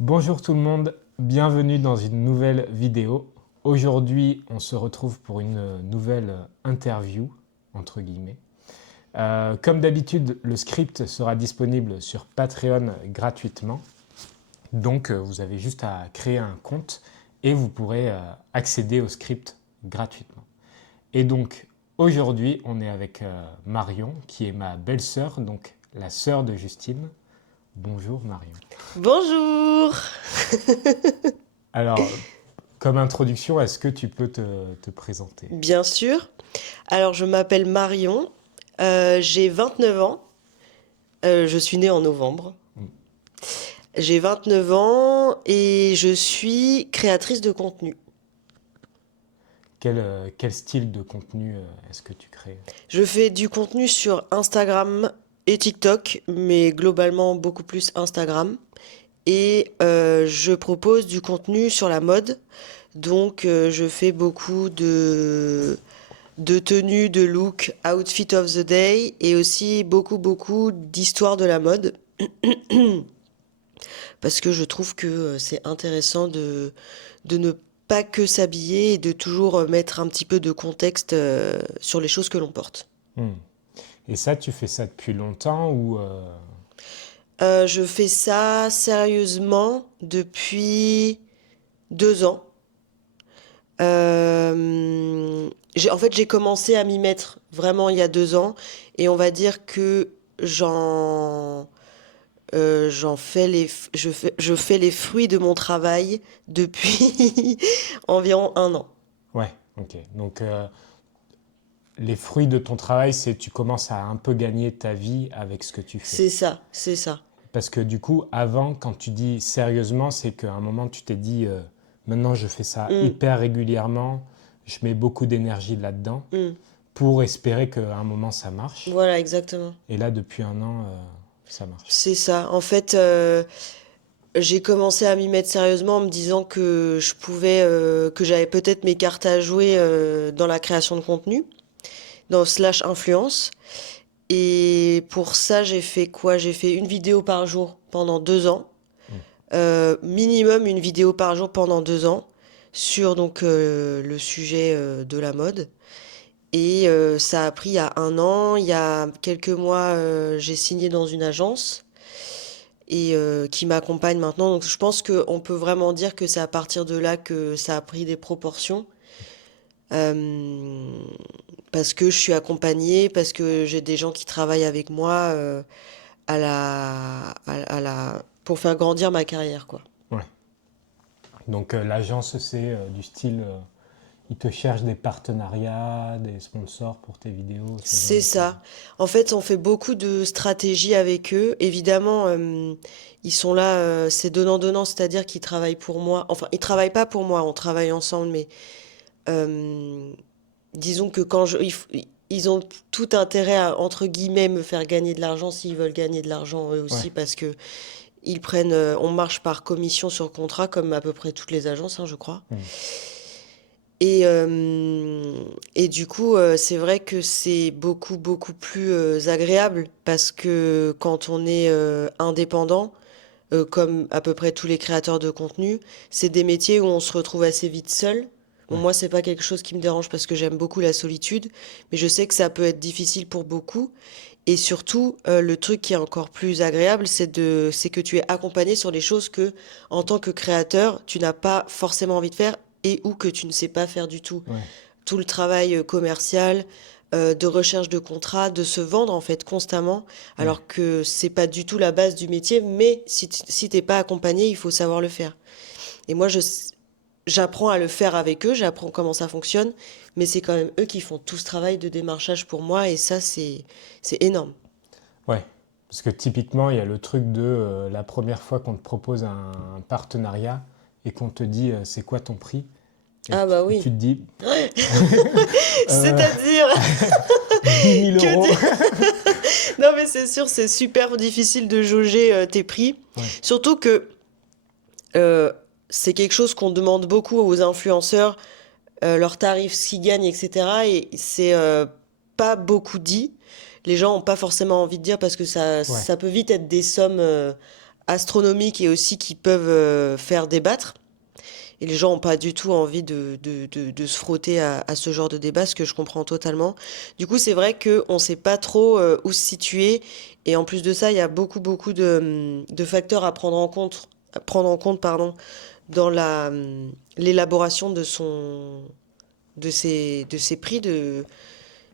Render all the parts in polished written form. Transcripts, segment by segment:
Bonjour tout le monde, bienvenue dans une nouvelle vidéo. Aujourd'hui, on se retrouve pour une nouvelle interview, entre guillemets. Comme d'habitude, le script sera disponible sur Patreon gratuitement. Donc, vous avez juste à créer un compte et vous pourrez accéder au script gratuitement. Et donc, aujourd'hui, on est avec Marion, qui est ma belle-sœur, donc la sœur de Justine. Bonjour Marion. Bonjour! Alors, comme introduction, est-ce que tu peux te présenter? Bien sûr. Alors, je m'appelle Marion, j'ai 29 ans, je suis née en novembre. Mm. J'ai 29 ans et je suis créatrice de contenu. Quel style de contenu est-ce que tu crées? Je fais du contenu sur Instagram et TikTok, mais globalement beaucoup plus Instagram. Et je propose du contenu sur la mode. Donc, je fais beaucoup de tenues, de look, outfit of the day et aussi beaucoup d'histoire de la mode parce que je trouve que c'est intéressant de ne pas que s'habiller et de toujours mettre un petit peu de contexte sur les choses que l'on porte. Hmm. Et ça, tu fais ça depuis longtemps ou Je fais ça sérieusement depuis 2 ans. En fait, j'ai commencé à m'y mettre vraiment il y a 2 ans et on va dire que je fais les fruits de mon travail depuis environ un an. Ouais, ok. Donc, les fruits de ton travail, c'est tu commences à un peu gagner ta vie avec ce que tu fais. C'est ça, c'est ça. Parce que du coup, avant, quand tu dis sérieusement, c'est qu'à un moment, tu t'es dit, maintenant, je fais ça Mm, hyper régulièrement, je mets beaucoup d'énergie là-dedans mm. pour espérer qu'à un moment, ça marche. Voilà, exactement. Et là, depuis un an, ça marche. C'est ça. En fait, j'ai commencé à m'y mettre sérieusement en me disant que que j'avais peut-être mes cartes à jouer dans la création de contenu, dans slash influence. Et pour ça, j'ai fait quoi? J'ai fait une vidéo par jour pendant 2 ans. Hmm. Minimum une vidéo par jour pendant 2 ans sur donc le sujet de la mode. Et ça a pris il y a un an. Il y a quelques mois, j'ai signé dans une agence et qui m'accompagne maintenant. Donc je pense qu'on peut vraiment dire que c'est à partir de là que ça a pris des proportions. Euh, Parce que je suis accompagnée, parce que j'ai des gens qui travaillent avec moi pour faire grandir ma carrière, quoi. Ouais. Donc l'agence, c'est du style, ils te cherchent des partenariats, des sponsors pour tes vidéos, ce genre C'est de choses. ça. En fait, on fait beaucoup de stratégies avec eux. Évidemment, ils sont là, c'est donnant-donnant, c'est-à-dire qu'ils travaillent pour moi. Enfin, ils travaillent pas pour moi, on travaille ensemble, mais euh, disons que ils ont tout intérêt à, entre guillemets, me faire gagner de l'argent s'ils veulent gagner de l'argent eux Ouais. aussi, parce que on marche par commission sur contrat, comme à peu près toutes les agences, hein, je crois. Hmm. Et du coup, c'est vrai que c'est beaucoup plus agréable parce que quand on est indépendant, comme à peu près tous les créateurs de contenu, c'est des métiers où on se retrouve assez vite seul. Bon, Ouais. moi, c'est pas quelque chose qui me dérange parce que j'aime beaucoup la solitude, mais je sais que ça peut être difficile pour beaucoup. Et surtout, le truc qui est encore plus agréable, c'est que tu es accompagné sur des choses que, en tant que créateur, tu n'as pas forcément envie de faire et ou que tu ne sais pas faire du tout. Ouais. Tout le travail commercial, de recherche de contrats, de se vendre en fait constamment, Ouais. alors que c'est pas du tout la base du métier, mais si t'es pas accompagné, il faut savoir le faire. Et moi, j'apprends à le faire avec eux, j'apprends comment ça fonctionne, mais c'est quand même eux qui font tout ce travail de démarchage pour moi, et ça, c'est énorme. Ouais. Parce que typiquement, il y a le truc de la première fois qu'on te propose un partenariat et qu'on te dit c'est quoi ton prix Ah bah et oui. tu te dis euh, C'est-à-dire 10 000 que euros. non mais c'est sûr, c'est super difficile de jauger tes prix. Ouais. Surtout que euh, c'est quelque chose qu'on demande beaucoup aux influenceurs, leurs tarifs, ce qu'ils gagnent, etc. Et c'est pas beaucoup dit. Les gens ont pas forcément envie de dire parce que Ouais. ça peut vite être des sommes astronomiques et aussi qui peuvent faire débattre. Et les gens n'ont pas du tout envie de se frotter à ce genre de débat, ce que je comprends totalement. Du coup, c'est vrai qu'on ne sait pas trop où se situer. Et en plus de ça, il y a beaucoup de facteurs à prendre en compte, pardon, dans l'élaboration de ces prix.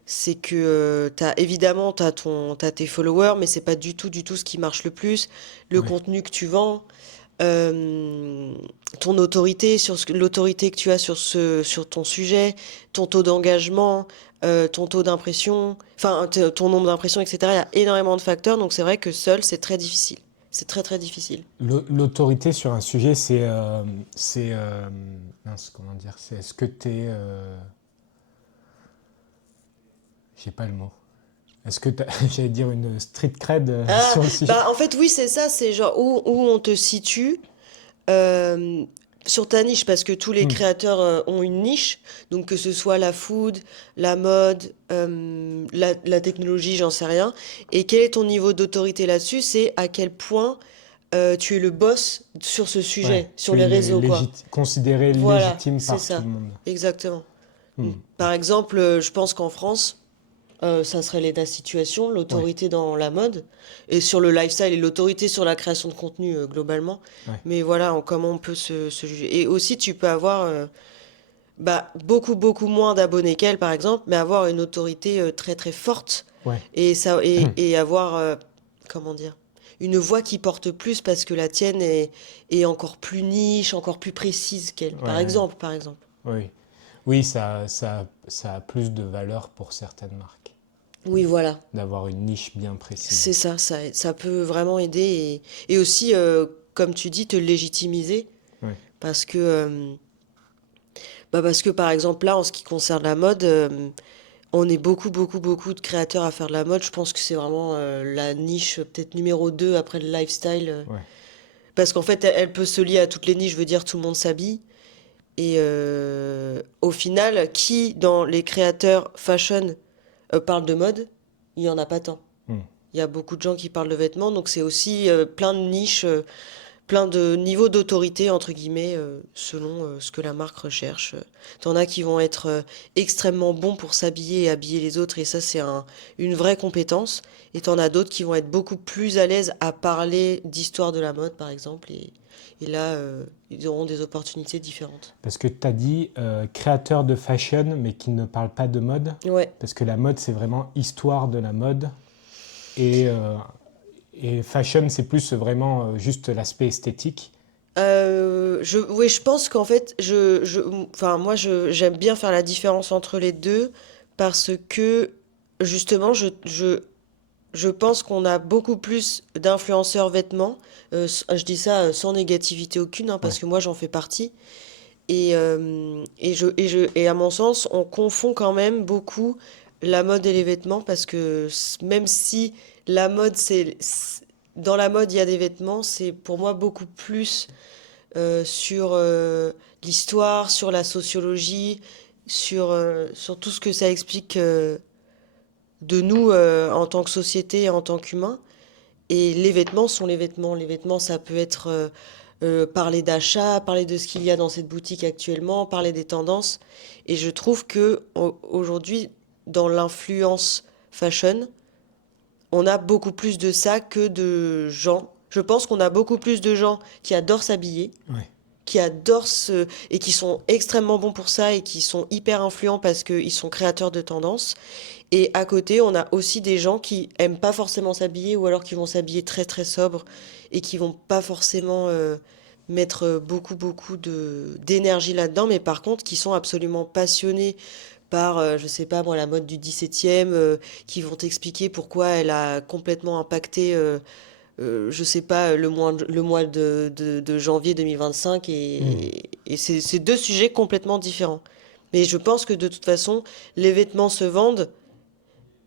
C'est que évidemment, t'as tes followers, mais c'est pas du tout ce qui marche le plus. Le Ouais. contenu que tu vends, euh, ton autorité, l'autorité que tu as sur ton sujet, ton taux d'engagement, ton taux d'impression, enfin ton nombre d'impressions, etc. Il y a énormément de facteurs, donc c'est vrai que seul, c'est très difficile. C'est très très difficile. L'autorité sur un sujet, c'est mince, comment dire, c'est est-ce que t'es, j'ai pas le mot. Est-ce que t'as, j'allais dire une street cred Ah, sur le sujet? bah en fait oui, c'est ça, c'est genre où on te situe. Euh, sur ta niche, parce que tous les Hmm. créateurs ont une niche, donc que ce soit la food, la mode, la technologie, j'en sais rien. Et quel est ton niveau d'autorité là-dessus? C'est à quel point tu es le boss sur ce Ouais, sujet, sur tu les es réseaux, quoi. considéré Voilà, légitime c'est par tout ça, le monde. exactement. Hmm. Par exemple, je pense qu'en France, ça serait l'état situation, Ouais, l'autorité dans la mode, et sur le lifestyle et l'autorité sur la création de contenu globalement. ouais, Mais voilà, comment on peut se juger. Et aussi, tu peux avoir bah, beaucoup moins d'abonnés qu'elle, par exemple, mais avoir une autorité très très forte ouais, et avoir, comment dire, une voix qui porte plus parce que la tienne est encore plus niche, encore plus précise qu'elle. ouais, Par exemple. oui. Oui, ça a plus de valeur pour certaines marques, Oui, voilà. d'avoir une niche bien précise. C'est ça, ça peut vraiment aider et aussi, comme tu dis, te légitimiser Ouais. parce que, parce que par exemple là, en ce qui concerne la mode, on est beaucoup de créateurs à faire de la mode. Je pense que c'est vraiment la niche peut-être numéro 2 après le lifestyle. Ouais. Parce qu'en fait, elle peut se lier à toutes les niches, je veux dire, tout le monde s'habille. Et au final, qui dans les créateurs fashion parle de mode? Il n'y en a pas tant. Hmm. Il y a beaucoup de gens qui parlent de vêtements, donc c'est aussi plein de niches, plein de niveaux d'autorité, entre guillemets, selon ce que la marque recherche. T'en as qui vont être extrêmement bons pour s'habiller et habiller les autres, et ça, c'est une vraie compétence. Et t'en as d'autres qui vont être beaucoup plus à l'aise à parler d'histoire de la mode, par exemple, et là, ils auront des opportunités différentes. Parce que tu as dit créateur de fashion, mais qui ne parle pas de mode. Ouais. Parce que la mode, c'est vraiment histoire de la mode. Et, euh, et fashion, c'est plus vraiment juste l'aspect esthétique. Oui, je pense qu'en fait, enfin, moi, j'aime bien faire la différence entre les deux parce que, justement, je pense qu'on a beaucoup plus d'influenceurs vêtements. Je dis ça sans négativité aucune, hein, parce Ouais. que moi, j'en fais partie. Et à mon sens, on confond quand même beaucoup la mode et les vêtements parce que même si la mode, dans la mode, il y a des vêtements, c'est pour moi beaucoup plus sur l'histoire, sur la sociologie, sur tout ce que ça explique de nous en tant que société et en tant qu'humains. Et les vêtements sont les vêtements. Les vêtements, ça peut être parler d'achat, parler de ce qu'il y a dans cette boutique actuellement, parler des tendances. Et je trouve que aujourd'hui, dans l'influence fashion, on a beaucoup plus de ça que de gens. Je pense qu'on a beaucoup plus de gens qui adorent s'habiller, Ouais. qui adorent et qui sont extrêmement bons pour ça et qui sont hyper influents parce qu'ils sont créateurs de tendances. Et à côté, on a aussi des gens qui aiment pas forcément s'habiller ou alors qui vont s'habiller très très sobre et qui vont pas forcément mettre beaucoup d'énergie là-dedans, mais par contre qui sont absolument passionnés par, je sais pas moi, la mode du 17e, qui vont t'expliquer pourquoi elle a complètement impacté je sais pas, le mois de janvier 2025 Hmm. et c'est deux sujets complètement différents. Mais je pense que de toute façon, les vêtements se vendent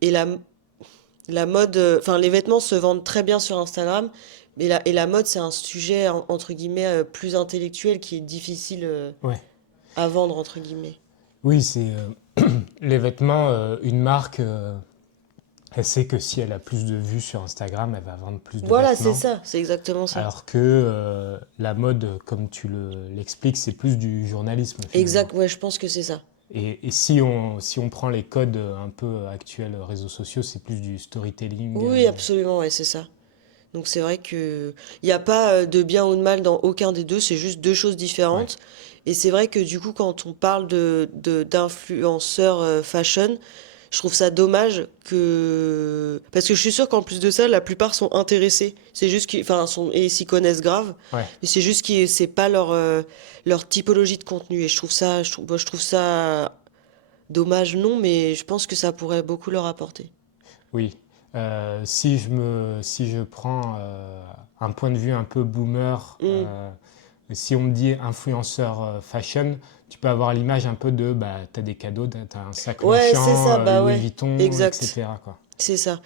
et la mode, enfin les vêtements se vendent très bien sur Instagram, mais la mode c'est un sujet entre guillemets plus intellectuel qui est difficile Ouais. à vendre entre guillemets. Oui, c'est les vêtements, une marque. Elle sait que si elle a plus de vues sur Instagram, elle va vendre plus de Voilà, c'est vêtements. ça, c'est exactement ça. Alors que la mode, comme tu l'expliques, c'est plus du journalisme finalement. Exact, ouais, je pense que c'est ça. Et si on prend les codes un peu actuels réseaux sociaux, c'est plus du storytelling. Oui, absolument, ouais, c'est ça. Donc c'est vrai que il n'y a pas de bien ou de mal dans aucun des deux, c'est juste deux choses Ouais, différentes. Et c'est vrai que du coup, quand on parle d'influenceurs fashion, je trouve ça dommage que... Parce que je suis sûre qu'en plus de ça, la plupart sont intéressés. C'est juste qu'ils... Enfin, et s'y connaissent grave. ouais, Mais c'est juste que c'est pas leur typologie de contenu. Et je trouve ça dommage, non, mais je pense que ça pourrait beaucoup leur apporter. oui. Si je prends un point de vue un peu boomer, Hmm. si on me dit influenceur fashion, tu peux avoir l'image un peu de bah, t'as des cadeaux, t'as un sac Ouais, c'est Longchamp, ça, bah Louis ouais. Vuitton, Exact. etc. quoi. C'est ça.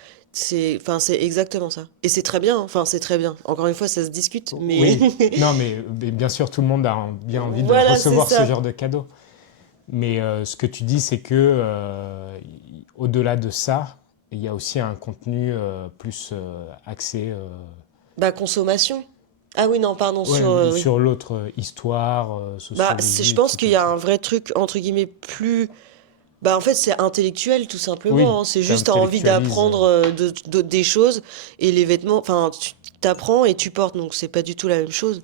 Enfin, c'est exactement ça. Et c'est très bien, hein. Enfin, c'est très bien. Encore une fois, ça se discute, mais Oui, non, mais bien sûr, tout le monde a bien envie de voilà, c'est recevoir ce ça. genre de cadeau. Mais ce que tu dis, c'est que au-delà de ça, il y a aussi un contenu plus axé Bah, consommation. Ah oui, non, pardon, ouais, oui. sur l'autre histoire, Bah, je sociologie, pense qu'il y a etc. un vrai truc, entre guillemets, plus... Bah, en fait, c'est intellectuel, tout simplement, Oui, hein. C'est juste, t'as envie t'intellectualises. d'apprendre des choses, et les vêtements, enfin, tu t'apprends et tu portes, donc c'est pas du tout la même chose.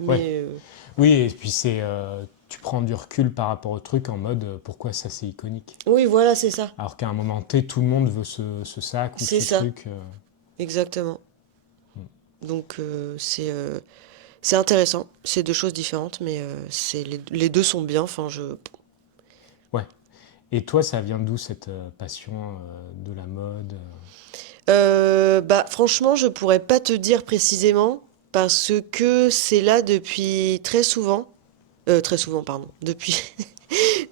Ouais, Mais, oui, et puis tu prends du recul par rapport au truc en mode pourquoi ça c'est iconique. oui, voilà, c'est ça. Alors qu'à un moment T, tout le monde veut ce sac ou C'est ce ça, truc. exactement. Donc, c'est intéressant, c'est deux choses différentes, mais les deux sont bien. Enfin, Ouais. Et toi, ça vient d'où cette passion de la mode? Bah, franchement, je pourrais pas te dire précisément parce que c'est là depuis très souvent, pardon, depuis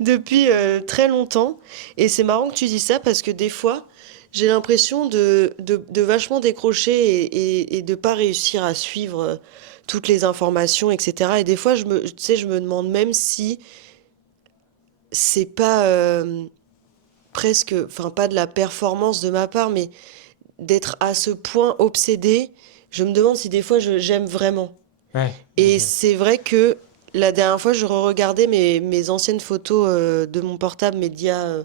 depuis très longtemps. Et c'est marrant que tu dis ça parce que des fois, j'ai l'impression de vachement décrocher et de pas réussir à suivre toutes les informations, etc. Et des fois, tu sais, je me demande même si c'est pas presque, enfin pas de la performance de ma part, mais d'être à ce point obsédée, je me demande si des fois j'aime vraiment. Ouais, Et c'est vrai que la dernière fois, je re-regardais mes anciennes photos de mon portable, mais de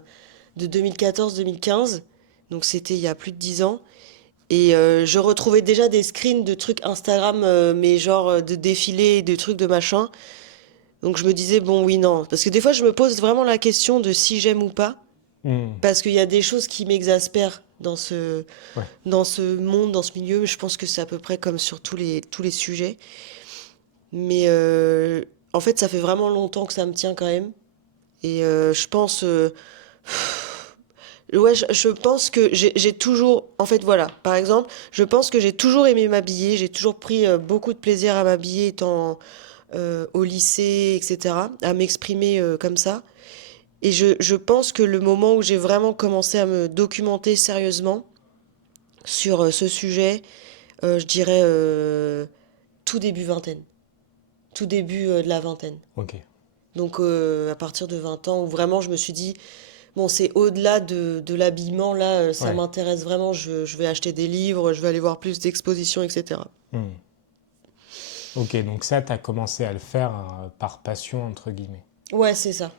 2014-2015. Donc c'était il y a plus de 10 ans. Et je retrouvais déjà des screens de trucs Instagram, mais genre de défilés, de trucs de machin. Donc je me disais, bon, oui, non. Parce que des fois, je me pose vraiment la question de si j'aime ou pas. hmm, Parce qu'il y a des choses qui m'exaspèrent ouais, dans ce monde, dans ce milieu. Je pense que c'est à peu près comme sur tous les sujets. Mais en fait, ça fait vraiment longtemps que ça me tient quand même. Et je pense... ouais, je pense que j'ai toujours... En fait, voilà. Par exemple, je pense que j'ai toujours aimé m'habiller. J'ai toujours pris beaucoup de plaisir à m'habiller étant au lycée, etc. À m'exprimer comme ça. Et je pense que le moment où j'ai vraiment commencé à me documenter sérieusement sur ce sujet, je dirais tout début vingtaine, tout début de la vingtaine. ok. Donc à partir de 20 ans, où vraiment je me suis dit, bon, c'est au-delà de l'habillement, là, ça Ouais. m'intéresse vraiment, je vais acheter des livres, je vais aller voir plus d'expositions, etc. Hmm. Ok, donc ça, tu as commencé à le faire par passion, entre guillemets. Ouais, c'est ça,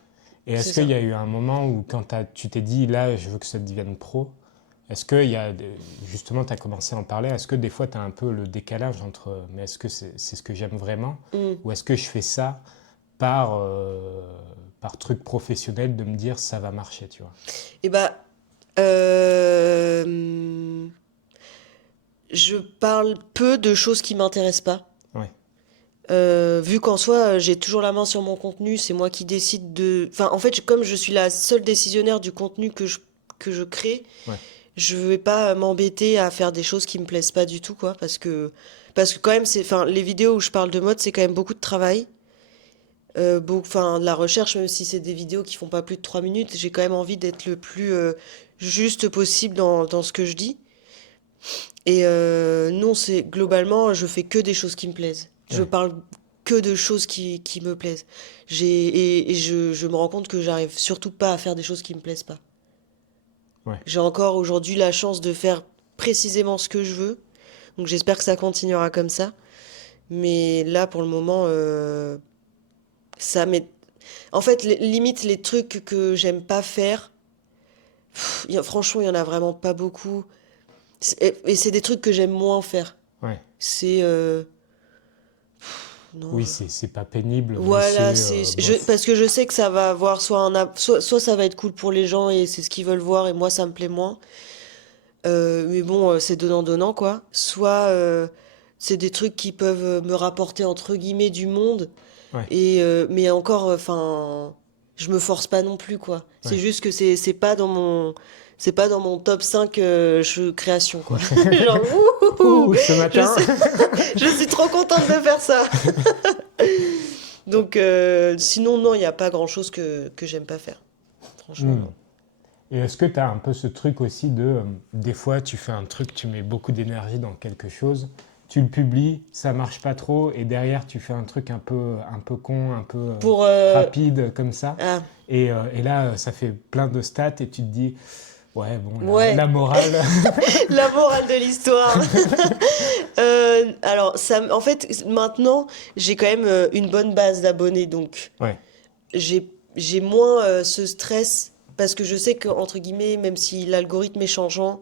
Et c'est est-ce qu'il ça. y a eu un moment où, quand tu t'es dit, là, je veux que ça devienne pro, est-ce que justement, tu as commencé à en parler, est-ce que des fois, tu as un peu le décalage entre, mais est-ce que c'est ce que j'aime vraiment, Mm. ou est-ce que je fais ça par, par truc professionnel de me dire, ça va marcher, tu vois? Et bah, euh, je parle peu de choses qui m'intéressent pas. Ouais, Vu qu'en soi, j'ai toujours la main sur mon contenu, c'est moi qui décide de... Enfin, en fait, comme je suis la seule décisionnaire du contenu que je crée, ouais, je vais pas m'embêter à faire des choses qui me plaisent pas du tout, quoi, parce que quand même, enfin, les vidéos où je parle de mode, c'est quand même beaucoup de travail, enfin, de la recherche, même si c'est des vidéos qui font pas plus de 3 minutes, j'ai quand même envie d'être le plus juste possible dans ce que je dis. Et non, c'est globalement, je fais que des choses qui me plaisent. Je ouais. parle que de choses qui me plaisent. Je me rends compte que j'arrive surtout pas à faire des choses qui me plaisent pas. Ouais. J'ai encore aujourd'hui la chance de faire précisément ce que je veux. Donc j'espère que ça continuera comme ça. Mais là, pour le moment, ça m'est... En fait, limite, les trucs que j'aime pas faire, franchement, il y en a vraiment pas beaucoup. Et c'est des trucs que j'aime moins faire. Ouais. C'est... non, Oui, c'est pas pénible, mais voilà, c'est bof. parce que je sais que ça va avoir soit ça va être cool pour les gens et c'est ce qu'ils veulent voir et moi ça me plaît moins. Mais bon, c'est donnant-donnant, quoi. Soit c'est des trucs qui peuvent me rapporter, entre guillemets, du monde. Ouais, Mais encore, enfin, je me force pas non plus, quoi. C'est ouais. juste que c'est pas dans mon top 5 création, quoi. Genre, wouhou, Ouh, ce je matin. suis, je suis trop contente de faire ça. Donc, sinon, non, il n'y a pas grand-chose que j'aime pas faire. Franchement, Hmm. non. Et est-ce que tu as un peu ce truc aussi de, des fois, tu fais un truc, tu mets beaucoup d'énergie dans quelque chose, tu le publies, ça marche pas trop, et derrière, tu fais un truc un peu con, un peu Pour, rapide, comme ça, ah, et là, ça fait plein de stats, et tu te dis, ouais, bon, la ouais, morale, la morale de l'histoire. Alors, en fait, maintenant, j'ai quand même une bonne base d'abonnés, donc ouais, j'ai moins ce stress parce que je sais que entre guillemets, même si l'algorithme est changeant,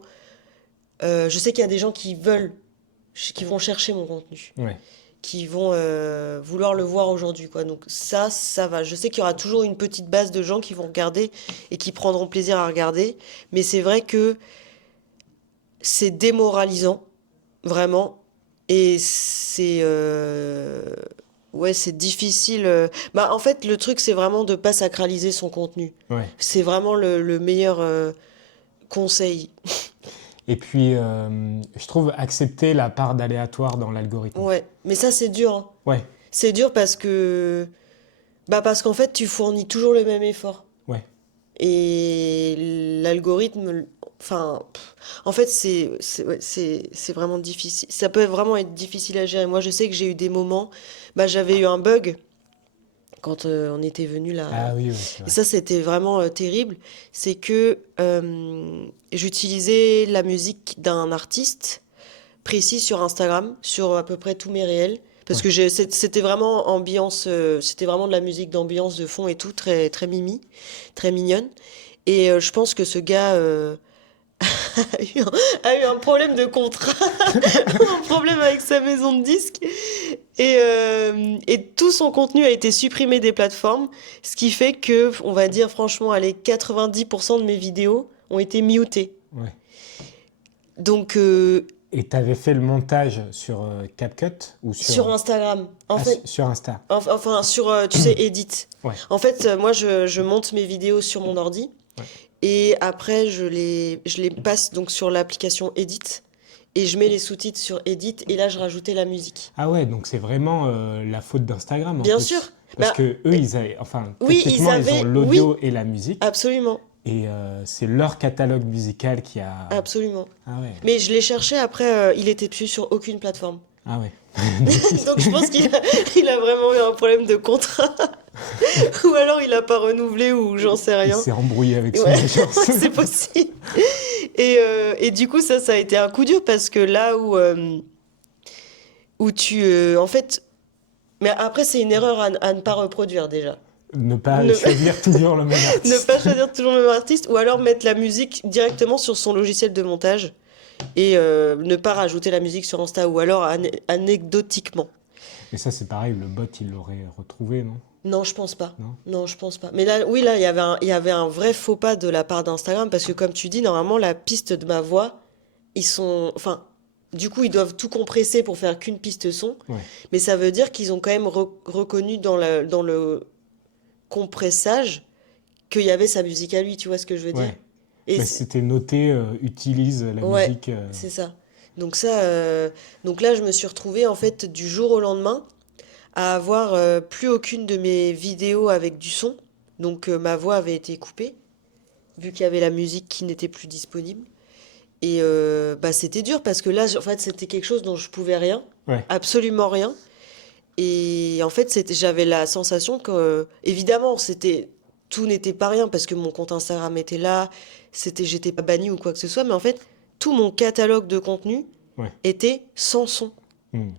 je sais qu'il y a des gens qui vont chercher mon contenu, ouais, qui vont vouloir le voir aujourd'hui, quoi. Donc ça va. Je sais qu'il y aura toujours une petite base de gens qui vont regarder et qui prendront plaisir à regarder, mais c'est vrai que c'est démoralisant, vraiment. Et ouais, c'est difficile. Bah, en fait, le truc, c'est vraiment de pas sacraliser son contenu. ouais. C'est vraiment le meilleur conseil. Et puis, je trouve accepter la part d'aléatoire dans l'algorithme. Ouais, mais ça, c'est dur, hein. Ouais, C'est dur parce qu'en fait, tu fournis toujours le même effort. ouais, Et l'algorithme, enfin, en fait, ouais, c'est vraiment difficile. Ça peut vraiment être difficile à gérer. Moi, je sais que j'ai eu des moments, bah, j'avais eu un bug quand on était venu là. ah oui, oui, c'est Et vrai. ça, c'était vraiment terrible. C'est que j'utilisais la musique d'un artiste précis sur Instagram, sur à peu près tous mes réels. Parce Ouais. que c'était vraiment ambiance, c'était vraiment de la musique d'ambiance de fond et tout, très, très mimi, très mignonne. Et je pense que ce gars a eu un problème de contrat, un problème avec sa maison de disques. Et tout son contenu a été supprimé des plateformes, ce qui fait que, on va dire franchement, allez, 90% de mes vidéos ont été mutées. Ouais. Donc, Et tu avais fait le montage sur CapCut ou sur sur, Instagram, en fait, sur Insta? enfin, sur, tu sais, Edit. Ouais, En fait, moi, je monte mes vidéos sur mon ordi ouais. et après, je les passe donc sur l'application Edit et je mets les sous-titres sur Edit et là, je rajoutais la musique. Ah ouais, donc c'est vraiment la faute d'Instagram en Bien sûr. plus. Parce Bah, que eux, ils avaient, enfin, oui, techniquement, ils ont oui, l'audio et la musique. absolument, Et c'est leur catalogue musical qui a. absolument. Ah ouais. Mais je l'ai cherché après, il était plus sur aucune plateforme. Ah ouais. Donc je pense il a vraiment eu un problème de contrat. Ou alors il a pas renouvelé ou j'en sais Il rien. s'est embrouillé avec son Ouais, agence. c'est possible. Et du coup, ça a été un coup dur parce que là où en fait. Mais après, c'est une erreur à ne pas reproduire déjà. Ne pas Ne, choisir toujours le même ne artiste. pas choisir toujours le même artiste ou alors mettre la musique directement sur son logiciel de montage et ne pas rajouter la musique sur Insta ou alors anecdotiquement. Mais ça, c'est pareil, le bot, il l'aurait retrouvé, non? Non, je pense pas. Non? Non, je pense pas. Mais là, oui, là, il y avait un vrai faux pas de la part d'Instagram parce que, comme tu dis, normalement, la piste de ma voix, enfin, du coup, ils doivent tout compresser pour faire qu'une piste son. Ouais. Mais ça veut dire qu'ils ont quand même reconnu dans le compressage qu'il y avait sa musique à lui, tu vois ce que je veux dire? Ouais. Et Mais c'était noté, utilise la ouais, musique. c'est ça. Donc ça, donc là, je me suis retrouvée, en fait, du jour au lendemain, à avoir plus aucune de mes vidéos avec du son. Donc ma voix avait été coupée, vu qu'il y avait la musique qui n'était plus disponible. Et bah, c'était dur parce que là, en fait, c'était quelque chose dont je pouvais rien, Ouais. absolument rien. Et en fait, j'avais la sensation que, évidemment, tout n'était pas rien parce que mon compte Instagram était là, j'étais pas bannie ou quoi que ce soit, mais en fait, tout mon catalogue de contenu Ouais. était sans son. Hmm.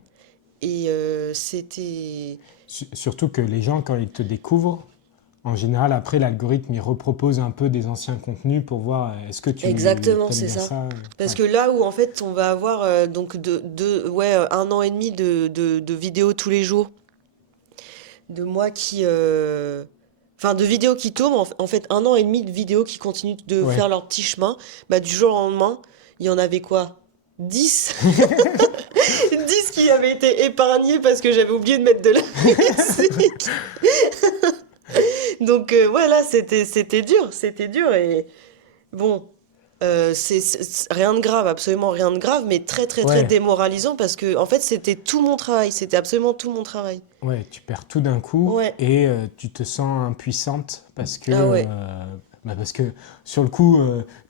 Et c'était... Surtout que les gens, quand ils te découvrent, en général, après, l'algorithme, il repropose un peu des anciens contenus pour voir est-ce que tu Exactement, aimes c'est bien ça. ça. Parce Ouais. que là où en fait on va avoir donc un an et demi de vidéos tous les jours, de moi qui... Enfin, de vidéos qui tournent, en fait, un an et demi de vidéos qui continuent de Ouais. faire leur petit chemin. Bah, du jour au lendemain, il y en avait quoi? 10 10 qui avaient été épargnés parce que j'avais oublié de mettre de la musique. Donc, ouais, là, c'était dur. Et bon, rien de grave, absolument rien de grave, mais très, très, très Ouais. démoralisant parce que, en fait, c'était tout mon travail. C'était absolument tout mon travail. Ouais, tu perds tout d'un coup Ouais. et tu te sens impuissante Ah ouais. parce que sur le coup,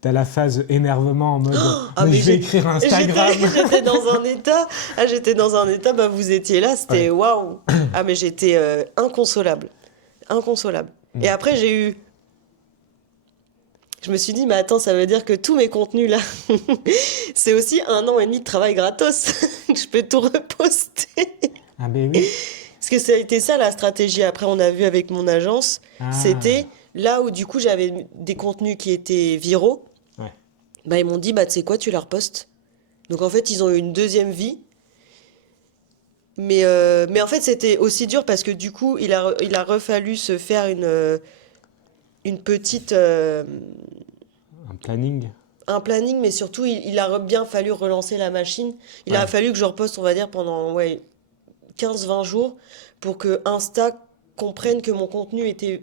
tu as la phase énervement en mode Ah mais mais je vais écrire Instagram. j'étais dans un état, j'étais dans un état, bah vous étiez là, c'était Ouais. waouh. Ah mais j'étais inconsolable, inconsolable. Et Mm. après je me suis dit mais attends, ça veut dire que tous mes contenus là, c'est aussi un an et demi de travail gratos, que je peux tout reposter. Ah ben oui. Parce que ça a été ça la stratégie. Après on a vu avec mon agence, Ah. c'était là où du coup j'avais des contenus qui étaient viraux. Ouais. Bah ils m'ont dit bah tu sais quoi, tu la repostes. Donc en fait ils ont eu une deuxième vie. Mais en fait, c'était aussi dur parce que du coup, il a refallu se faire une petite, Un planning. un planning, mais surtout, il a bien fallu relancer la machine. Il a Ouais. fallu que je reposte, on va dire, pendant ouais, 15-20 jours pour que Insta comprenne que mon contenu était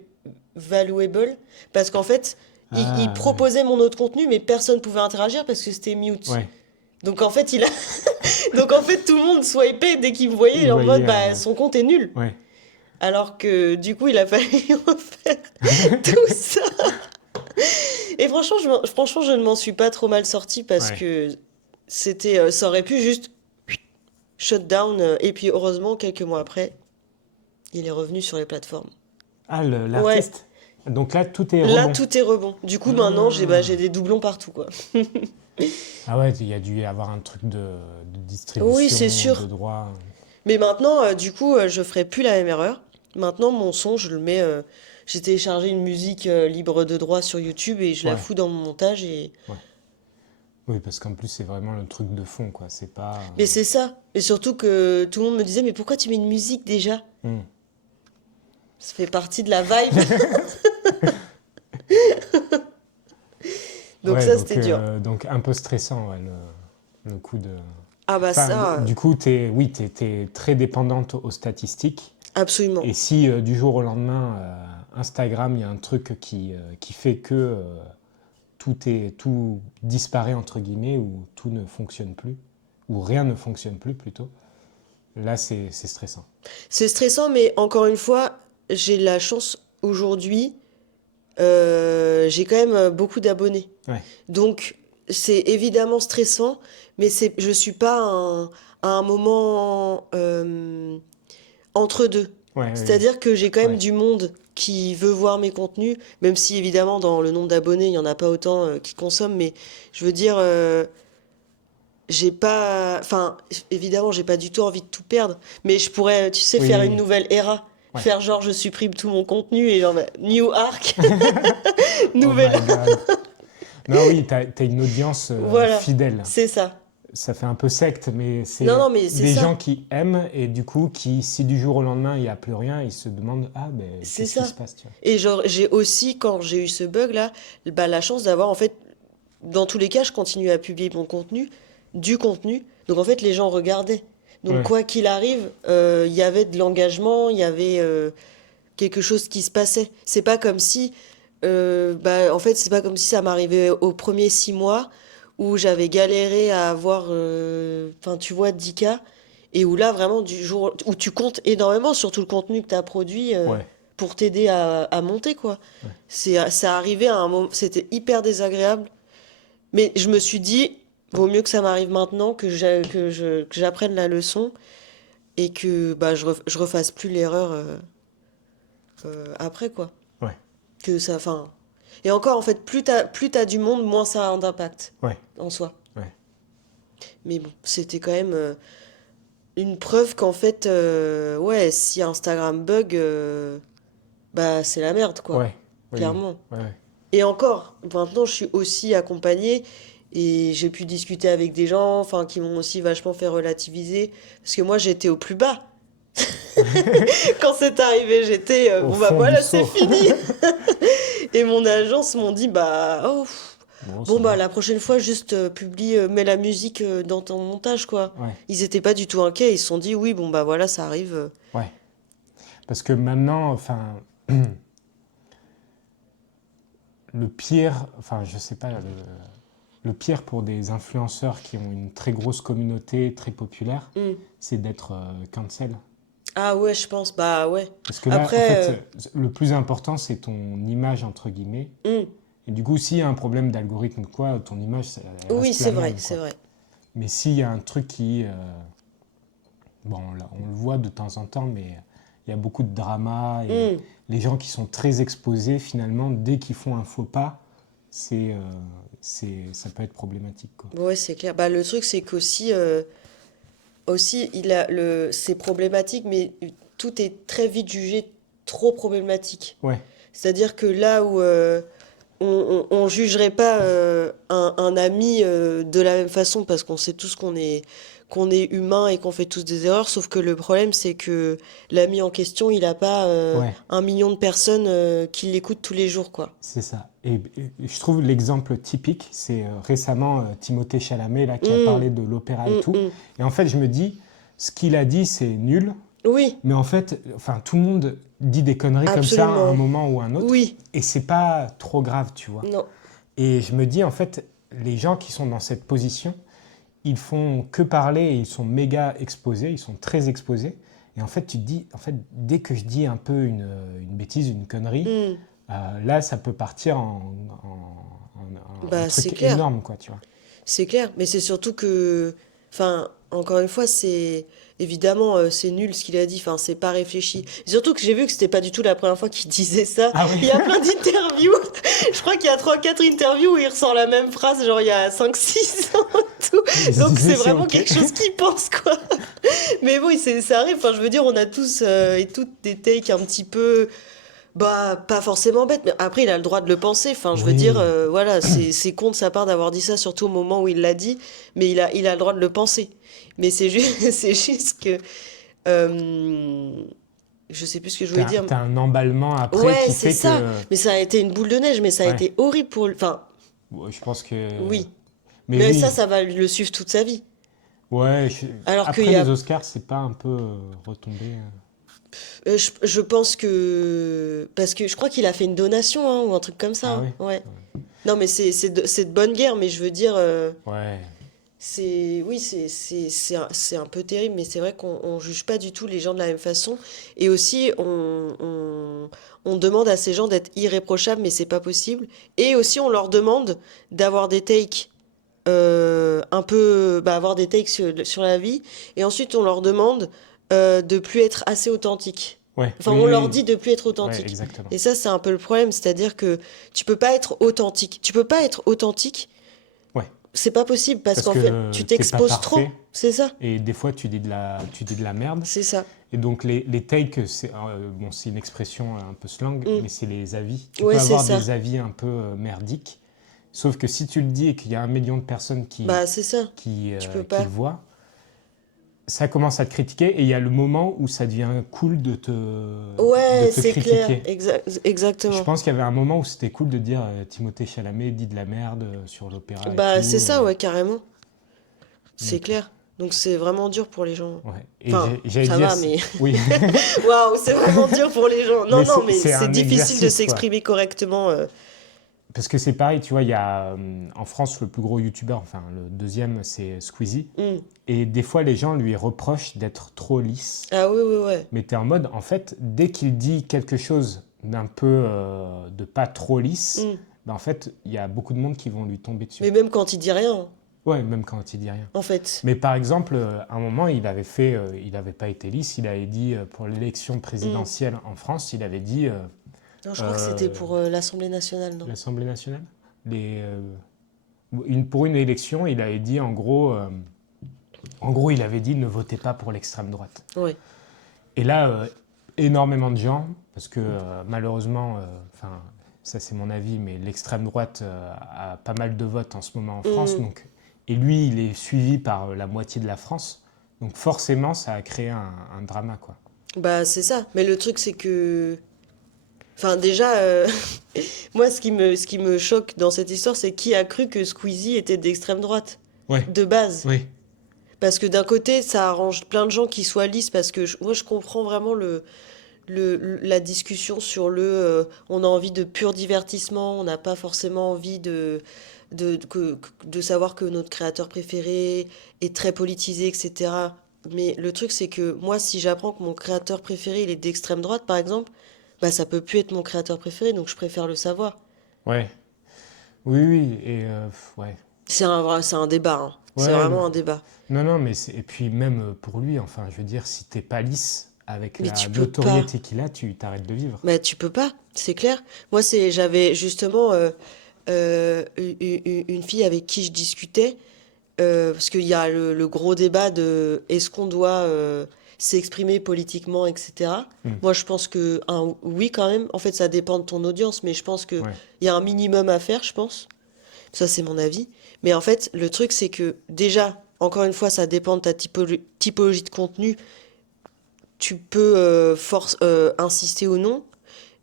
valuable. Parce qu'en fait, il Ah ouais. proposait mon autre contenu, mais personne ne pouvait interagir parce que c'était mute. Ouais. Donc en fait, donc en fait, tout le monde swipait dès qu'il me voyait Il en mode, voyait. bah, son compte est nul. Ouais. Alors que du coup, il a fallu refaire tout ça. Et franchement, je ne m'en suis pas trop mal sortie parce Ouais. que ça aurait pu juste shut down. Et puis heureusement, quelques mois après, il est revenu sur les plateformes. Ah, Ouais, l'artiste. Donc là, tout est là, rebond. tout est rebond. Du coup, maintenant, j'ai Ah. des doublons partout, quoi. Ah ouais, il y a dû y avoir un truc de Oui, c'est distribution, de sûr. droit. Mais maintenant, du coup, je ferai plus la même erreur. Maintenant, mon son, je le mets. J'ai téléchargé une musique libre de droit sur YouTube et je la Ouais, fous dans mon montage et ouais. Oui, parce qu'en plus, c'est vraiment le truc de fond, quoi. C'est pas. mais c'est ça. Et surtout que tout le monde me disait, mais pourquoi tu mets une musique déjà? Hmm. Ça fait partie de la vibe. Donc Ouais, ça, c'était dur. donc un peu stressant, ouais, le coup de. Ah bah Enfin, ça, du coup, oui, t'es très dépendante aux statistiques. absolument. Et si du jour au lendemain, Instagram, il y a un truc qui fait que tout disparaît, entre guillemets, ou tout ne fonctionne plus, ou rien ne fonctionne plus plutôt, là, c'est stressant. C'est stressant, mais encore une fois, j'ai la chance aujourd'hui, j'ai quand même beaucoup d'abonnés. Ouais, Donc c'est évidemment stressant, mais je suis pas à un moment entre deux. ouais, ouais, C'est-à-dire que j'ai quand même ouais, du monde qui veut voir mes contenus, même si évidemment dans le nombre d'abonnés, il n'y en a pas autant qui consomment, mais je veux dire, j'ai pas... Enfin, évidemment, j'ai pas du tout envie de tout perdre, mais je pourrais, tu sais, faire une oui, nouvelle era. ouais. Faire genre je supprime tout mon contenu et genre bah, New Arc, Oh nouvelle... my God. Non, oui, t'as une audience Voilà, fidèle. c'est ça. Ça fait un peu secte, mais Non, non, c'est mais c'est des ça. gens qui aiment et du coup, si du jour au lendemain, il n'y a plus rien, ils se demandent, ah, ben, C'est qu'est-ce qui se ça. passe, tu vois. Et genre, j'ai aussi, quand j'ai eu ce bug-là, bah, la chance d'avoir, en fait, dans tous les cas, je continue à publier mon contenu, du contenu. Donc, en fait, les gens regardaient. Donc, Ouais, quoi qu'il arrive, il y avait de l'engagement, il y avait quelque chose qui se passait. C'est pas comme si, bah, en fait, c'est pas comme si ça m'arrivait aux premiers 6 mois où j'avais galéré à avoir, enfin, tu vois, 10K. Et où là, vraiment, du jour où tu comptes énormément sur tout le contenu que tu as produit ouais, pour t'aider à monter, quoi. ouais. Ça arrivait à un moment, c'était hyper désagréable. Mais je me suis dit, vaut mieux que ça m'arrive maintenant, que j'apprenne la leçon et que bah, je refasse plus l'erreur après, quoi. Ouais. que ça, enfin... Et encore, en fait, plus t'as du monde, moins ça a d'impact Ouais, en soi. ouais, Mais bon, c'était quand même une preuve qu'en fait, ouais, si Instagram bug, bah c'est la merde, quoi, ouais, oui, oui, clairement. ouais, ouais. Et encore, maintenant, je suis aussi accompagnée et j'ai pu discuter avec des gens, enfin, qui m'ont aussi vachement fait relativiser, parce que moi, j'étais au plus bas. Quand c'est arrivé, j'étais, Au bon bah fond du voilà, c'est seau. fini. Et mon agence m'ont dit, bah, oh, Bon, bon ça bah va. la prochaine fois, juste publie, mets la musique dans ton montage, quoi. Ouais, Ils étaient pas du tout inquiets, ils se sont dit, oui, bon bah voilà, ça arrive. ouais. Parce que maintenant, enfin, le pire, enfin, je sais pas, le pire pour des influenceurs qui ont une très grosse communauté, très populaire, Hmm. c'est d'être cancel. Ah ouais, je pense, bah ouais. Parce que là, en Après, fait, le plus important, c'est ton image, entre guillemets. hmm. Et du coup, s'il y a un problème d'algorithme ou quoi, ton image, elle Oui, reste la c'est vrai, même, c'est quoi. vrai. Mais s'il y a un truc qui... bon, là, on le voit de temps en temps, mais il y a beaucoup de drama et Hmm. les gens qui sont très exposés, finalement, dès qu'ils font un faux pas, c'est, ça peut être problématique, quoi. Ouais, c'est clair. Bah le truc, c'est qu'aussi, aussi, c'est problématique, mais tout est très vite jugé trop problématique. Ouais, C'est-à-dire que là où on jugerait pas un ami de la même façon parce qu'on sait tous qu'on est humain et qu'on fait tous des erreurs, sauf que le problème c'est que l'ami en question, il a pas ouais, 1 million de personnes qui l'écoutent tous les jours, quoi. c'est ça. Et je trouve l'exemple typique, c'est récemment Timothée Chalamet, là, qui a Hum, parlé de l'opéra et tout. hum. Et en fait, je me dis, ce qu'il a dit, c'est nul. Oui, Mais en fait, enfin, tout le monde dit des conneries comme ça à un absolument. moment ou à un autre, Oui, et c'est pas trop grave, tu vois. non. Et je me dis, en fait, les gens qui sont dans cette position, ils font que parler et ils sont méga exposés, ils sont très exposés. Et en fait, tu te dis, en fait, dès que je dis un peu une bêtise, une connerie, Hum. là, ça peut partir en Bah c'est truc clair. énorme, quoi, tu vois. C'est clair, mais c'est surtout que, enfin, encore une fois, c'est évidemment c'est nul ce qu'il a dit. Enfin, c'est pas réfléchi. Et surtout que j'ai vu que c'était pas du tout la première fois qu'il disait ça. Ah oui, Il y a plein d'interviews. Je crois qu'il y a trois quatre interviews où il ressort la même phrase, genre il y a 5 6 ans et tout. il se Donc disait, c'est c'est vraiment ok. quelque chose qu'il pense, quoi. Mais bon, ça arrive. Enfin, je veux dire, on a tous et toutes des takes un petit peu. Bah, pas forcément bête, mais après, il a le droit de le penser. Enfin, je veux dire, Oui, voilà, c'est con de sa part d'avoir dit ça, surtout au moment où il l'a dit, mais il a le droit de le penser. Mais c'est juste, c'est juste que. euh, je sais plus ce que je voulais dire. t'as un emballement après Ouais, qui c'est fait ça. que... Mais ça a été une boule de neige, mais ça a Ouais, été horrible pour lui. Enfin, ouais, je pense que... oui. Mais Mais oui, ça va le suivre toute sa vie. ouais, Alors qu'il après y les a. Oscars, c'est pas un peu retombé Je pense que. Parce que je crois qu'il a fait une donation, hein, ou un truc comme ça, Ah hein. oui? Ouais. Non, mais c'est de bonne guerre, mais je veux dire. Ouais, Oui, c'est un peu terrible, mais c'est vrai qu'on juge pas du tout les gens de la même façon. Et aussi, on demande à ces gens d'être irréprochables, mais c'est pas possible. Et aussi, on leur demande d'avoir des takes un peu, bah, avoir des takes sur la vie. Et ensuite, on leur demande de plus être assez authentique. ouais, Enfin, oui, on leur oui, dit de plus être ouais, authentique. exactement. Et ça, c'est un peu le problème, c'est-à-dire que tu peux pas être authentique. Tu peux pas être authentique, Ouais, c'est pas possible parce parce qu'en fait, que tu t'es pas t'exposes trop. parfait C'est ça. et des fois tu dis de la merde. C'est ça. Et donc les takes, bon, c'est une expression un peu slang, Mm. mais c'est les avis. Tu Ouais, peux c'est avoir ça. des avis un peu merdiques, sauf que si tu le dis et qu'il y a 1 million de personnes Bah, c'est ça. Tu peux qui pas. le voient, ça commence à te critiquer et il y a le moment où ça devient cool de Ouais, te c'est clair. critiquer. Je Exactement. pense qu'il y avait un moment où c'était cool de dire Timothée Chalamet dit de la merde sur l'opéra et Bah, c'est tout. ça, ouais, carrément. C'est Donc, clair. Donc, c'est vraiment dur pour les gens. ouais. Et Enfin, j'allais ça dire, va, mais. oui, Waouh, c'est vraiment dur pour les gens. Non, mais non, mais c'est c'est un difficile de exercice, quoi. s'exprimer correctement. Parce que c'est pareil, tu vois, il y a en France le plus gros youtubeur, enfin le deuxième, c'est Squeezie. Hmm. Et des fois, les gens lui reprochent d'être trop lisse. Ah oui, oui, ouais. Mais tu es en mode, en fait, dès qu'il dit quelque chose d'un peu de pas trop lisse, Hmm. ben, en fait, il y a beaucoup de monde qui vont lui tomber dessus. Mais même quand il dit rien, Ouais, même quand il dit rien. en fait. Mais par exemple, à un moment, il n'avait pas été lisse. Il avait dit, pour l'élection Hmm. présidentielle en France, il avait dit Non, je crois que c'était pour l'Assemblée nationale, non? l'Assemblée nationale. Pour une élection, il avait dit en gros, il avait dit ne votez pas pour l'extrême droite. Oui. Et là, énormément de gens, parce que malheureusement, enfin, ça c'est mon avis, mais l'extrême droite a pas mal de votes en ce moment en France, donc, et lui, il est suivi par la moitié de la France, donc forcément, ça a créé un drama, quoi. Bah, c'est ça. Mais le truc, c'est que. Enfin, déjà, moi, ce qui me choque dans cette histoire, c'est qui a cru que Squeezie était d'extrême droite, Ouais, de base. oui, Parce que d'un côté, ça arrange plein de gens qui soient lisses, parce que moi, je comprends vraiment la discussion sur on a envie de pur divertissement, on n'a pas forcément envie de savoir que notre créateur préféré est très politisé, etc. Mais le truc, c'est que moi, si j'apprends que mon créateur préféré, il est d'extrême droite, par exemple, bah ça peut plus être mon créateur préféré, donc je préfère le savoir. ouais, oui, oui, et ouais. C'est un débat, hein. C'est Ouais, vraiment un débat. non, non, mais et puis même pour lui, enfin, je veux dire, si t'es pas lisse avec Mais la tu peux pas. notoriété qu'il a, tu t'arrêtes de vivre. Mais tu peux pas, c'est clair. Moi, j'avais justement une fille avec qui je discutais, parce qu'il y a le gros débat de est-ce qu'on doit s'exprimer politiquement, etc. Hmm. Moi, je pense que oui, quand même. En fait, ça dépend de ton audience, mais je pense qu'il Ouais, y a un minimum à faire, je pense. Ça, c'est mon avis. Mais en fait, le truc, c'est que déjà, encore une fois, ça dépend de ta typologie de contenu. Tu peux insister ou non,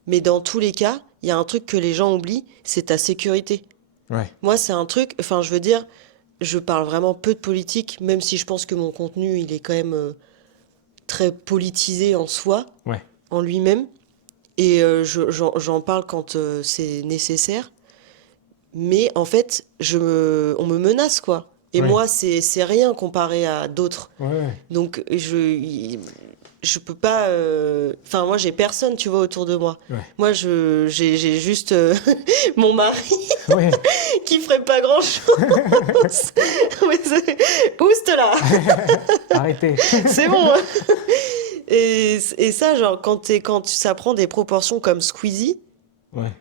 mais dans tous les cas, il y a un truc que les gens oublient, c'est ta sécurité. ouais, Moi, c'est un truc, enfin, je veux dire, je parle vraiment peu de politique, même si je pense que mon contenu, il est quand même très politisé en soi, ouais, en lui-même. Et j'en parle quand c'est nécessaire. Mais en fait, on me menace, quoi. Et ouais, moi, c'est rien comparé à d'autres. ouais, ouais, Donc, je peux pas. Enfin, moi, j'ai personne, tu vois, autour de moi. ouais, Moi, j'ai juste mon mari ouais. qui ferait pas grand-chose. Ouais, Oust là, Arrêtez. c'est bon. Et ça, genre, quand ça prend des proportions comme Squeezie, Ouais,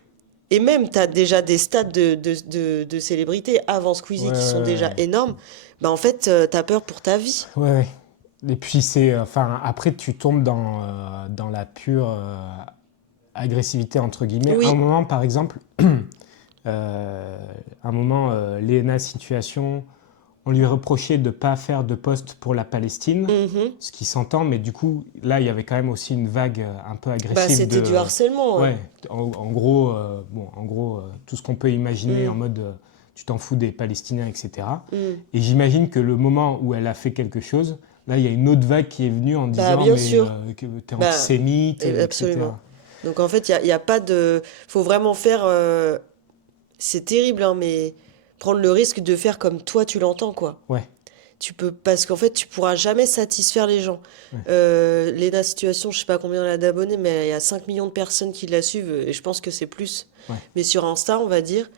et même t'as déjà des stades de célébrité avant Squeezie ouais, qui sont déjà ouais, énormes, bah en fait, t'as peur pour ta vie. ouais, ouais. Et puis enfin, après tu tombes dans la pure agressivité entre guillemets. À un Oui. moment, par exemple, Léna Situation, on lui reprochait de ne pas faire de poste pour la Palestine, Mhm. ce qui s'entend, mais du coup, là, il y avait quand même aussi une vague un peu Bah, agressive c'était du harcèlement, hein. ouais, en gros, tout ce qu'on peut imaginer en Mm. mode tu t'en fous des Palestiniens, etc. Mm. Et j'imagine que le moment où elle a fait quelque chose, là, il y a une autre vague qui est venue en Bah, disant bien mais sûr. que t'es Bah, antisémite, absolument. etc. Donc en fait, y a pas de. Faut vraiment faire. C'est terrible, hein, mais prendre le risque de faire comme toi tu l'entends, quoi. Ouais, Parce qu'en fait, tu pourras jamais satisfaire les gens. ouais, Lena Situation, je sais pas combien elle a d'abonnés, mais il y a 5 millions de personnes qui la suivent, et je pense que c'est plus. ouais, Mais sur Insta, on va dire,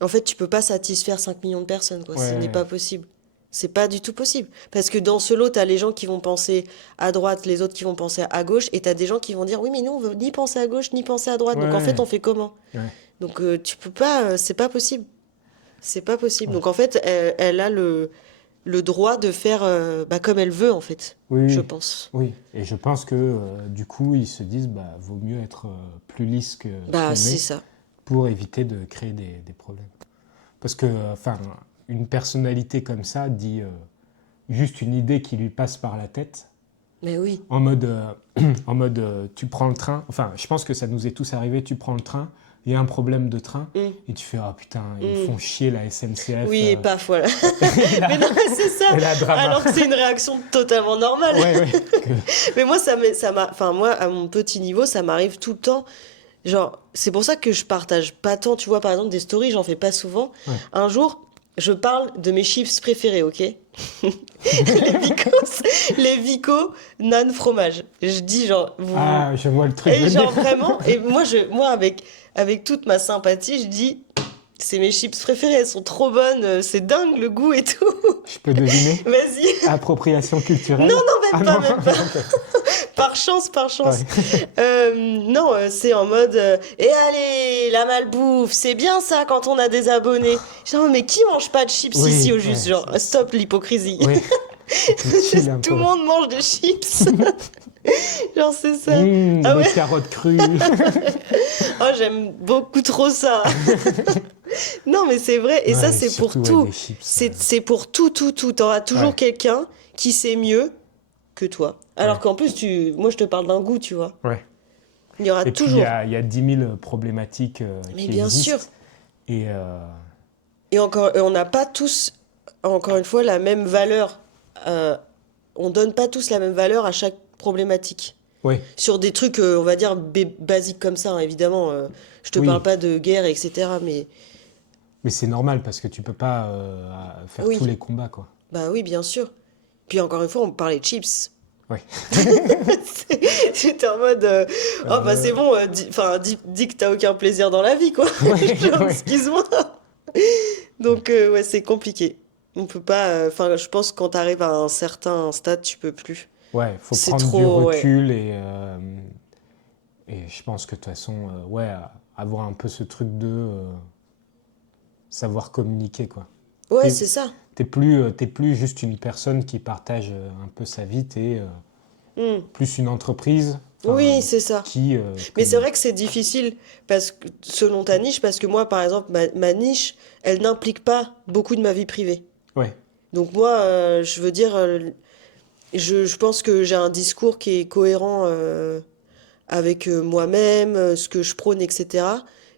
en fait, tu peux pas satisfaire 5 millions de personnes, quoi. Ce n'est ouais, pas possible. C'est pas du tout possible. Parce que dans ce lot, t'as les gens qui vont penser à droite, les autres qui vont penser à gauche, et t'as des gens qui vont dire, oui, mais nous, on veut ni penser à gauche, ni penser à droite. Donc en fait, ouais, on fait comment? ouais, Donc tu peux pas, c'est pas possible. C'est pas possible. ouais. Donc en fait, elle a le droit de faire bah, comme elle veut, en fait, Oui, je oui, pense. oui. Et je pense que du coup, ils se disent, bah, vaut mieux être plus lisse que ce Bah, qu'on c'est est ça. pour éviter de créer des problèmes. Parce que, enfin, une personnalité comme ça dit juste une idée qui lui passe par la tête, Mais oui. en mode, tu prends le train. Enfin, je pense que ça nous est tous arrivé. Tu prends le train, il y a un problème de train, Mm, et tu fais, oh putain, ils mm. font chier la SNCF. Oui, paf, voilà. Et là, Mais non, mais c'est ça. et là, drama. Alors que c'est une réaction totalement normale. Ouais, ouais. Mais moi, enfin, moi, à mon petit niveau, ça m'arrive tout le temps. Genre, c'est pour ça que je partage pas tant, tu vois, par exemple, des stories, j'en fais pas souvent. Ouais. Un jour, je parle de mes chips préférés, ok? Les Vicos, les Vico nan fromage. Je dis genre, Ah, je vois le truc et genre venir. vraiment, et moi avec toute ma sympathie, je dis, c'est mes chips préférées, elles sont trop bonnes, c'est dingue le goût et tout. Je peux deviner. Vas-y. Appropriation culturelle. Non, non, Ah même pas, non. même pas. Par chance, par chance. Ouais. Non, c'est en mode et allez, la malbouffe, c'est bien ça quand on a des abonnés. Genre, mais qui mange pas de chips ici Oui, au juste? Genre, stop l'hypocrisie. oui. On peut chill un Tout peu. le monde mange des chips. Genre, c'est ça. Ah Des ouais? carottes crues. Oh, j'aime beaucoup trop ça. Non, mais c'est vrai. Et ça, Ouais, c'est pour surtout ouais, tout. les chips. C'est pour tout, tout, tout. T'auras toujours Ouais, quelqu'un qui sait mieux que toi. Alors ouais, qu'en plus, moi, je te parle d'un goût, tu vois. ouais. Il y aura Et puis, toujours. il y a 10 000 problématiques Mais qui bien sûr. existent. Et Et encore, on n'a pas tous, encore une fois, la même valeur. Euh, on donne pas tous la même valeur à chaque problématique. ouais, Sur des trucs, on va dire, basiques comme ça, hein, évidemment. Je te parle oui. pas de guerre, etc. Mais Mais c'est normal parce que tu peux pas faire tous oui, les combats, quoi. bah oui, bien sûr. Puis encore une fois, on parlait de chips. Ouais. C'était en mode, oh bah c'est Euh, bon, dis que t'as aucun plaisir dans la vie, quoi. ouais, Genre, ouais. excuse-moi. Donc, ouais, c'est compliqué. On peut pas, enfin, je pense que quand t'arrives à un certain stade, tu peux plus. Ouais, faut C'est prendre du trop, ouais. recul et je pense que de toute façon, ouais, avoir un peu ce truc de savoir communiquer, quoi. Ouais, T'es, c'est ça. t'es plus juste une personne qui partage un peu sa vie, t'es Hmm. plus une entreprise, enfin, Oui, c'est ça. qui Mais c'est communique. vrai que c'est difficile parce que, selon ta niche, parce que moi, par exemple, ma niche, elle n'implique pas beaucoup de ma vie privée. Ouais, Donc moi, je veux dire, je pense que j'ai un discours qui est cohérent avec moi-même, ce que je prône, etc.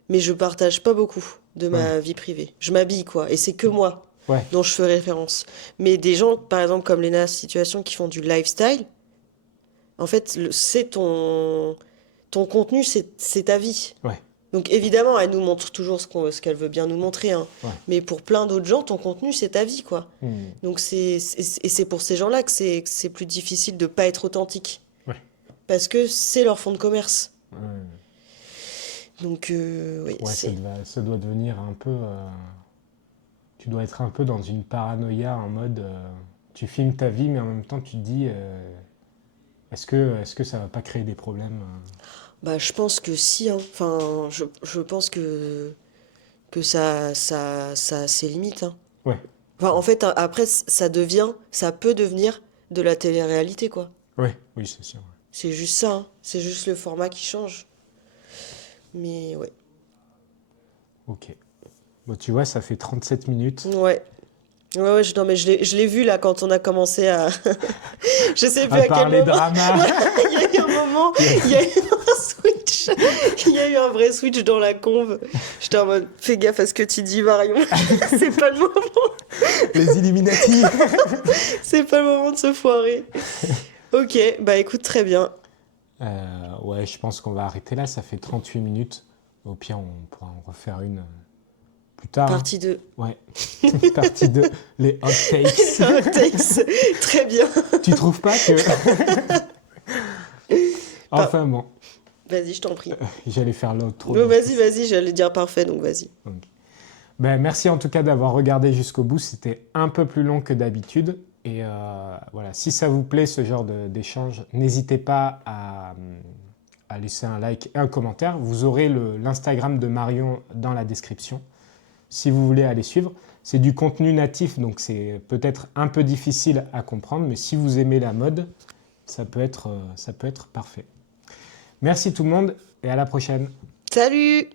Mais je partage pas beaucoup de ouais, ma vie privée. Je m'habille, quoi. Et c'est que moi ouais, dont je fais référence. Mais des gens, par exemple, comme Léna Situation, qui font du lifestyle, en fait, c'est ton contenu, c'est ta vie. ouais, Donc évidemment, elle nous montre toujours ce qu'elle veut bien nous montrer, hein. ouais. Mais pour plein d'autres gens, ton contenu, c'est ta vie, quoi. Hmm. Donc et c'est pour ces gens-là que c'est plus difficile de pas être authentique. Ouais, Parce que c'est leur fond de commerce. ouais. Donc oui, Ouais, c'est... ça doit devenir un peu. Tu dois être un peu dans une paranoïa en mode. Tu filmes ta vie, mais en même temps, tu te dis est-ce que ça va pas créer des problèmes Bah, je pense que si, hein. Enfin, je pense que ça a ses limites, hein. Ouais, Enfin, en fait, après, ça peut devenir de la télé-réalité, quoi. ouais, oui, c'est sûr. C'est juste ça, hein. C'est juste le format qui change. Mais ouais. Ok. Bon, tu vois, ça fait 37 minutes. Ouais. Ouais, ouais, non, mais je l'ai vu là quand on a commencé à. Je sais plus À à quel parler moment. drama. Il y a eu un moment, il y a eu un switch. Il y a eu un vrai switch dans la conve. J'étais en mode, fais gaffe à ce que tu dis, Marion. C'est pas le moment. Les Illuminati. C'est pas le moment de se foirer. Ok, bah écoute, très bien. Ouais, je pense qu'on va arrêter là. Ça fait 38 minutes. Au pire, on pourra en refaire une plus tard, hein. Partie 2. Ouais. Partie 2, les hot takes. Hot takes. Très bien. Tu trouves pas que. Pas- Enfin bon, Vas-y, je t'en prie. j'allais faire l'autre. Ouais, vas-y, j'allais dire parfait, donc vas-y. Ok. Ben, merci en tout cas d'avoir regardé jusqu'au bout. C'était un peu plus long que d'habitude. Et voilà, si ça vous plaît ce genre d'échange, n'hésitez pas à laisser un like et un commentaire. Vous aurez l'Instagram de Marion dans la description si vous voulez aller suivre. C'est du contenu natif, donc c'est peut-être un peu difficile à comprendre, mais si vous aimez la mode, ça peut être parfait. Merci tout le monde et à la prochaine. Salut!